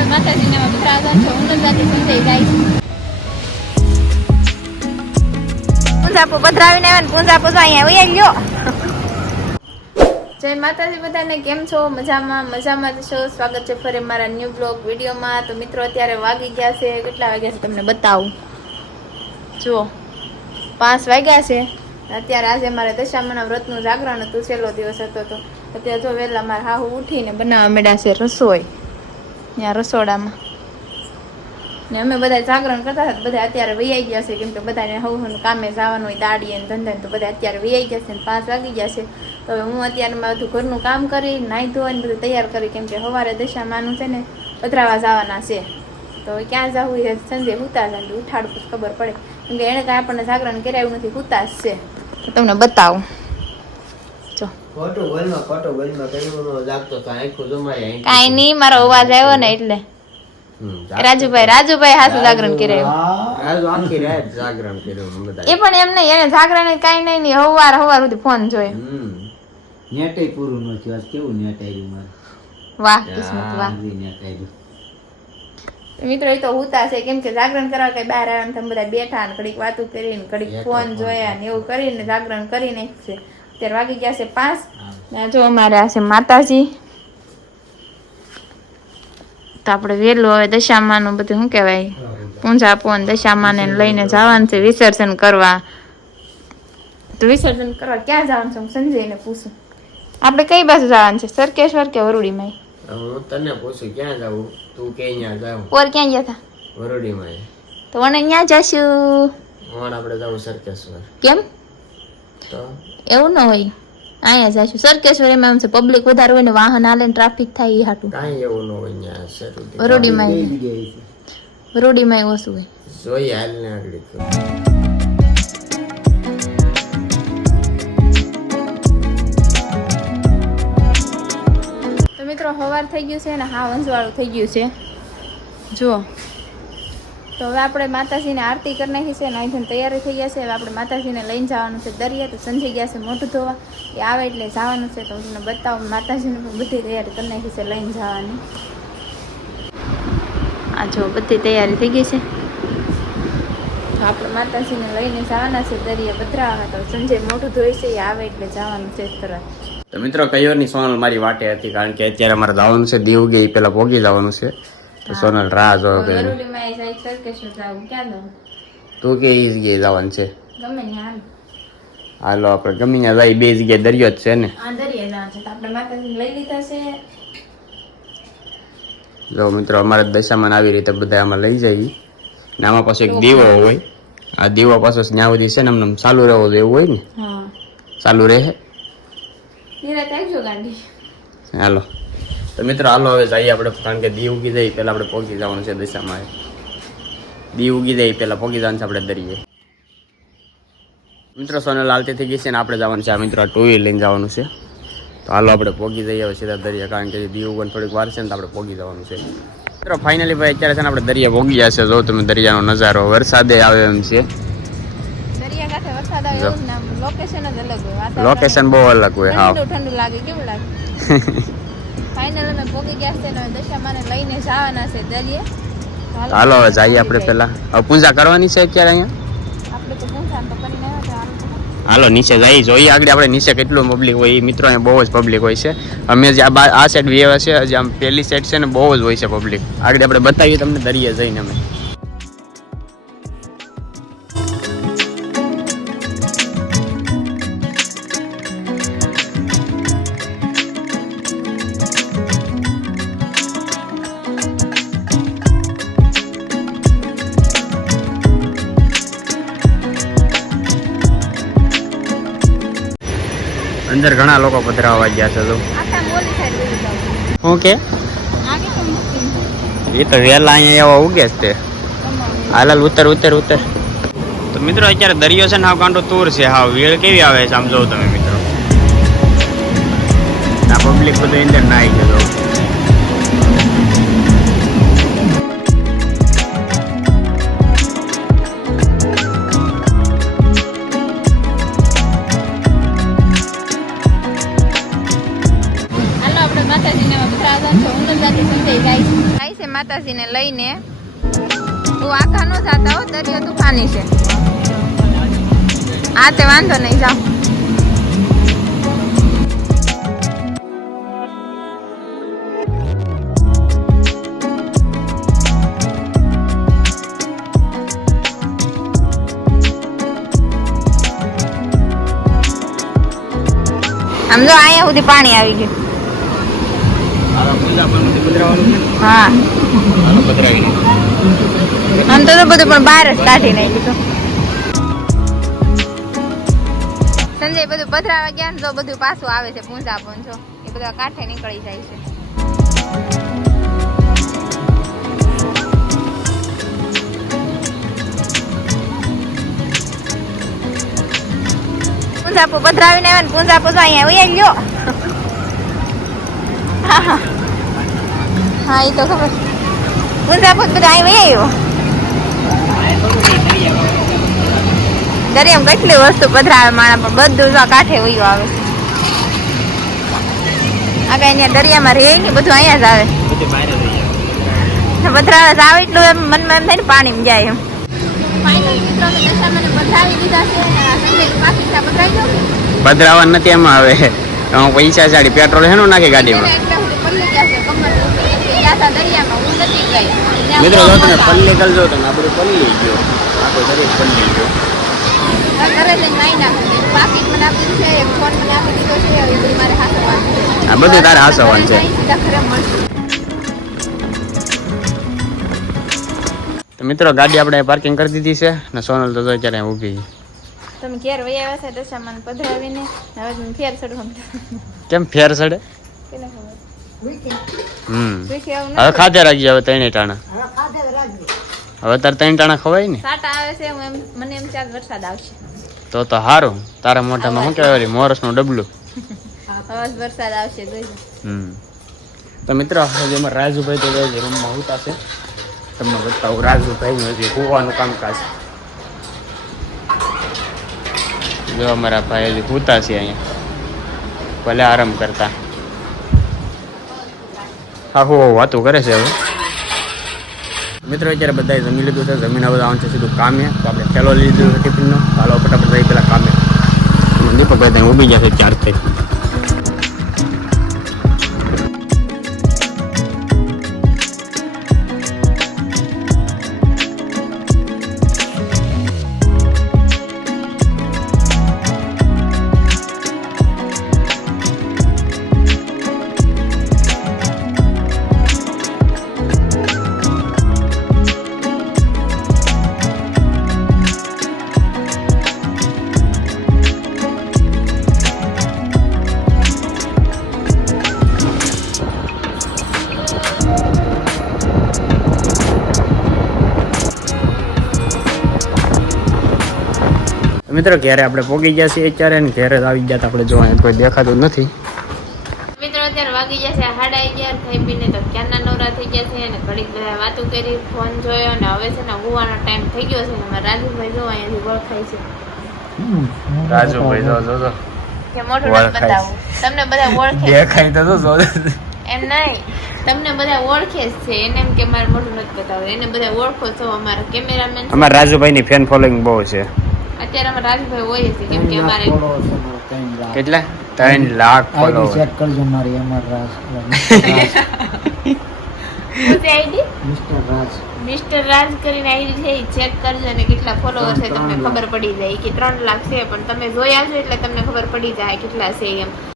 આપણે માતાજીને પધરાવતા છો. હું નથી સંજય ગાઈસ. પૂંજાપુ પધરાવીને આવે ને પૂંજાપુ તો અહીંયા ઉઈ લ્યો. જય માતાજી બધાને, કેમ છો? મજામાં જ છો. સ્વાગત છે ફરી મારા ન્યૂ બ્લોગ વિડીયોમાં. તો મિત્રો અત્યારે વાગી ગયા છે, કેટલા વાગ્યા છે તમને બતાવું. જુઓ 5 વાગ્યા છે. અત્યારે આજે મારે દશામાના વ્રતનું જાગરણ હતું, છેલ્લો દિવસ હતો. તો અત્યારે જો વહેલા મારા હાહુ ઉઠીને બનાવવા માંડ્યા છે રસોઈ ત્યાં રસોડામાં. ને અમે બધા જાગરણ કરતા હતા, બધા અત્યારે વૈયાઈ ગયા છે, કેમ કે બધાને હવનું કામે જવાનું હોય, દાડી અને ધંધા, તો બધા અત્યારે વૈયાઈ ગયા છે ને 5 વાગી ગયા છે. તો હવે હું અત્યારે બધું ઘરનું કામ કરી, નાહી ધોઈને બધું તૈયાર કરી, કેમ કે સવારે દશામાનું છે ને પધરાવા જવાના છે. તો ક્યાં જવું એ સંજય હુતા જાય, ઉઠાડું પછી ખબર પડે, કેમ કે એણે કાંઈ આપણને જાગરણ કરાવ્યું નથી, હુતા જ છે. તો તમને બતાવું. કાંઈ નહીં, મારો અવાજ આવ્યો ને એટલે. રાજુભાઈ હાથું જાગરણ કરાવ્યું. એ પણ એમ નહીં, એને જાગરણ કાંઈ નહીં, હવાર સુધી ફોન જોયે. નેટે પૂરું ન થયું, કેવું નેટ આવ્યું મારે. વાહ કિસ્મત વાહ. મિત્રો એ તો હુતા છે, કેમ કે જાગરણ કરવા કઈ બહાર આવ્યા તમે બધા બેઠા ને ઘડીક વાતું કરીને ઘડીક ફોન જોયા ને એવું કરીને જાગરણ કરી નાખશે. અત્યારે વાગી ગયા છે 5. જો અમારે આ છે માતાજી. તો આપણે વહેલું હવે દશામાનું બધું શું કહેવાય પૂંજા પોન દશામાને લઈને જવાનું છે વિસર્જન કરવા. તો વિસર્જન કરવા ક્યાં જવાનું છે હું સંજયને પૂછું. આપણે કઈ બાજુ જવાનું છે, સરકેશ્વર કે વરુડીમાં? હું તને પૂછું ક્યાં જાવું, તું કે અહીંયા જાવ. ઓર ક્યાં ગયા હતા? વરુડીમાં. તો મને ત્યાં જશું. આપણે જાવું સરકેશ્વર. કેમ? તો એવું ન હોય, અહીંયા જશું સરકેશ્વર. એમાં એમ છે પબ્લિક વધારે હોય ને વાહન હાલે ને ટ્રાફિક થાય એ હાટું. કાંઈ એવું ન હોય ત્યાં વરુડીમાં એવું ઓછું હોય. જોઈએ હાલ ને આગળ. મિત્રો સવાર થઈ ગયું છે ને હા વંજવાળું થઈ ગયું છે જુઓ. તો હવે આપણે માતાજીને આરતી કરી નાખી છે, નાઈ તૈયારી થઈ ગયા છે. હવે આપણે માતાજીને લઈને જવાનું છે દરિયા. તો સંજય ગયા છે મોઢું ધોવા, એ આવે એટલે જવાનું છે. તો હું તમને બતાવું, માતાજીને પણ બધી તૈયારી કરી નાખી છે લઈને જવાની. આ જો બધી તૈયારી થઈ ગઈ છે. તો આપણે માતાજીને લઈને જવાના છે દરિયા પધરાવા. તો સંજય મોઢું ધોઈ છે, એ આવે એટલે જવાનું છે તરત. તો મિત્રો કયોરની સોનલ મારી વાટે હતી, કારણ કે અત્યારે અમારે જવાનું છે દીવ ગઈ પેલા ભોગી જવાનું છે. તો સોનલ રાહ જો કે તું કે એ જગ્યાએ જવાનું છે. હાલો આપણે ગમે ત્યાં જાય, 2 જગ્યાએ દરિયો જ છે ને. જો મિત્રો અમારે દશામાં આવી રીતે બધા આમાં લઈ જઈએ ને. આમાં પાછો એક દીવો હોય, આ દીવો પાછો ત્યાં સુધી છે ને એમને ચાલુ રહેવો એવું હોય ને, ચાલુ રહે. હાલો તો મિત્રો હાલો હવે જઈએ આપણે, કારણ કે દીવ ઉગી જાય પેલા આપણે પહોંચી જવાનું છે દશામાં. દીવ ઉગી જાય પેલા પહોંચી જવાનું છે આપણે દરિયે. મિત્રો સોનલ હાલતી થઈ ગઈ છે ને આપણે જવાનું છે આ મિત્રો 2 વ્હીલ લઈને જવાનું છે. તો હાલો આપણે પહોંચી જઈએ હવે સીધા દરિયા, કારણ કે દીવ ઉગવાની થોડીક વાર છે ને તો આપણે પહોંચી જવાનું છે. મિત્રો ફાઇનલી ભાઈ અત્યારે છે ને આપણે દરિયા પહોંચી ગયા છે. જો તમે દરિયાનો નજારો, વરસાદે આવે એમ છે. લોકેશન બહુ અલગ હોય. હા ઠંડુ લાગે, કેવું લાગે? ફાઇનલ અમે પોગી ગયા છે ને દશામાને લઈને જવાના છે દરિયે. હાલો હવે જઈએ આપણે પેલા. હવે પૂજા કરવાની છે અત્યારે અહીંયા. આપણે તો પૂજા તો કરીને આવ્યા. હાલો નીચે જઈ જોઈએ આગળ આપણે નીચે કેટલું પબ્લિક હોય. એ મિત્રો અહીંયા બહુ જ પબ્લિક હોય છે. અમે જે આ સાઈડ વ્યવા છે, હજી આમ પેલી સાઈડ છે ને બહુ જ હોય છે પબ્લિક. આગળ આપણે બતાવીએ તમને દરિયે જઈને અમે. અંદર ઘણા લોકો પધરાવા ગયા છે. શું કે એ તો વહેલા અહીંયા એવા ઉગે જ તે. હાલ ઉતર. તો મિત્રો અત્યારે દરિયો છે ને હાવ ગાંડો તૂર છે. હાવ વેળ કેવી આવે છે આમ જોઉં તમે મિત્રો. આ પબ્લિક બધું અંદર ના આવી ગયો. માતાજીને લઈને. તું આખા નો જાતા હો, દરિયો તુફાની છે. હા તે વાંધો નહીં, જાઓ. આમ જો અહીંયા સુધી પાણી આવી ગયું. હા આમ તો બધું પણ બહાર જ કાઢી નાખ્યું. સંજય બધું પધરાવા ગયા ને તો બધું પાછું આવે છે. પૂંજા પહોંચો એ બધા કાંઠે નીકળી જાય છે. પૂંજાપો પધરાવીને આવે ને પૂંજાપો તો અહીંયા ઉયા લ્યો. હા એ તો ખબર. પૂંજાપો બધા અહીં વહી આવ્યો. દરિયામાં કેટલી વસ્તુ પધરાવે માણા, પણ બધું જો કાંઠે વયું આવે. આ કઈ અહીંયા દરિયામાં રહે ને બધું અહીંયા જ આવે. પધરાવે જ આવે એટલું એમ મનમાં એમ થાય ને પાણીમાં જાય એમ. પધરાવા નથી એમાં હવે પૈસા સાડી પેટ્રોલ હેનું નાખે ગાડીમાં. મિત્રો જો તમે પલ્લી કરજો તમે આપણું પલ્લી ગયો આખો દરેક પલ્લી ગયો. આ બધું તારે હાસવાનું છે. તો મિત્રો ગાડી આપણે પાર્કિંગ કરી દીધી છે ને સોનલ તો અત્યારે ઊભી. તમે ઘેર વહી આવ્યા છે દશામાં પધરાવીને. હવે તમે ફેર ચડવા. કેમ ફેર ચડે? કેને ખબર. હવે ખાધે રાખજે. હવે ત્રણે ટાણા હવે તારે 3 ટાણા ખવાય ને. સાટા આવે છે હું એમ મને એમ ચાલ વરસાદ આવશે તો સારું. તારા મોઢામાં શું કહેવાય મોરસનું ડબલું. હવે વરસાદ આવશે જોઈજો. તો મિત્રો એમાં રાજુભાઈ તો રૂમમાં હોતા છે. તમને બતાવું રાજુભાઈનું હજી હોવાનું કામકાજ. જો અમારા ભાઈ હજી હોતા છે અહીંયા ભલે આરામ કરતા. હા હો વાતો કરે છે. હવે મિત્રો અત્યારે બધાએ જમી લીધું છે. જમીન બધા આવવાનું છે સીધું કામે. તો આપણે ખેલો લીધું છે ટિફિનનો. હાલો ફટાફટ રહી પેલા કામે. દીપકભાઈ ત્યાં ઊભી જશે 4 થઈ. મિત્રો ઘેરે આપણે પોગી ગયા છીએ અત્યારે ને ઘેરે આવી ગયા આપણે જોવા કોઈ દેખાતું નથી. મિત્રો અત્યારે વાગી ગયા છે 11:30 થઈ પીને તો ક્યારના નવરા થઈ ગયા છે અને ઘડીક બધા વાતો કરી ફોન જોયો અને હવે છે ને હુવાનો ટાઈમ થઈ ગયો છે. અમારા રાજુભાઈ જો અહીંયાથી ઓળખાય છે. રાજુભાઈ જો કે મોઢું નથી બતાવું. તમને બધા ઓળખે દેખાય તો જો એમ નહીં. તમને બધા ઓળખે જ છે. એને એમ કે મારે મોઢું નથી બતાવું. એને બધા ઓળખો છો. અમારા કેમેરામેન અમારા રાજુભાઈની ફેન ફોલોઈંગ બહુ છે. અત્યારે અમારા રાજુભાઈ હોય છે કેમ કે અમારે કેટલા 3 લાખ ફોલોવર. ચેક કરજો મારી અમર રાજ મિસ્ટર રાજ કરીને આઈડી છે. ચેક કરજો અને કેટલા ફોલોવર છે તમને ખબર પડી જાય કે 3 લાખ છે. પણ તમે જોયા છો એટલે તમને ખબર પડી જાય કેટલા છે એમ.